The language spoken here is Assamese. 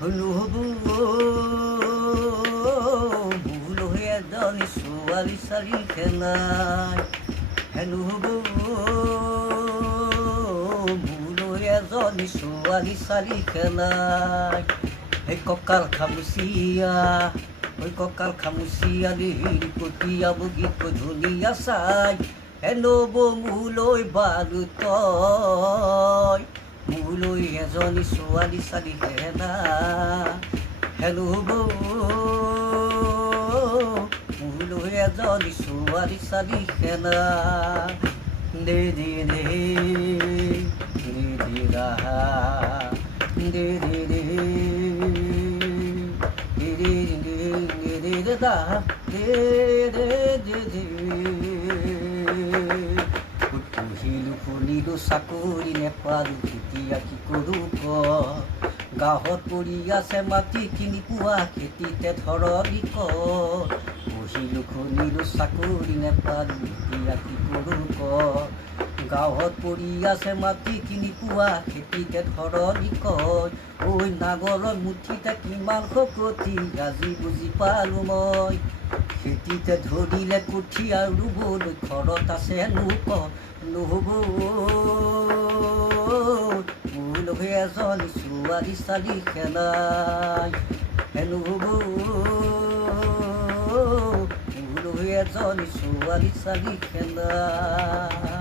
নহ'ব ভুল হৈ এজনী ছোৱালী চালি খেলাই নহ'ব ভুল হৈ এজনী ছোৱালী চালি খেলাই সেই কঁকাল খামুচিয়া কঁকাল খামুচিয়া লিহিৰ পতিয়া বগীতকৈ ধুনীয়া চাই নব মোলৈ বাৰু তই মোলৈ এজনী ছোৱালী চালি খেলা নব মোলৈ এজনী ছোৱালী চালি খেলা দে দে দে দে দে ৰাহা দে দে দে পঢ়িলো চাকৰি নেপালো কেতিয়া কি কৰোঁ ক গাঁৱত পৰি আছে মাটি কিনি পোৱা খেতিতে ধৰণি ক পঢ়িলো শুনিলো চাকৰি নেপালো কেতিয়া কি কৰোঁ ক গাঁৱত পৰি আছে মাটি কিনি পোৱা খেতিতে ধৰণি কয় ঐ নাঙলৰ মুঠিতে কিমান শকতি আজি বুজি পালোঁ মই খেতিতে ধৰিলে কঠীয়া ৰুবলৈ ঘৰত আছে নোক নহ'ব ভুল হৈ এজনী ছোৱালী চালি খেলাই নহ'ব ভুল হৈ এজনী ছোৱালী চালি খেলাই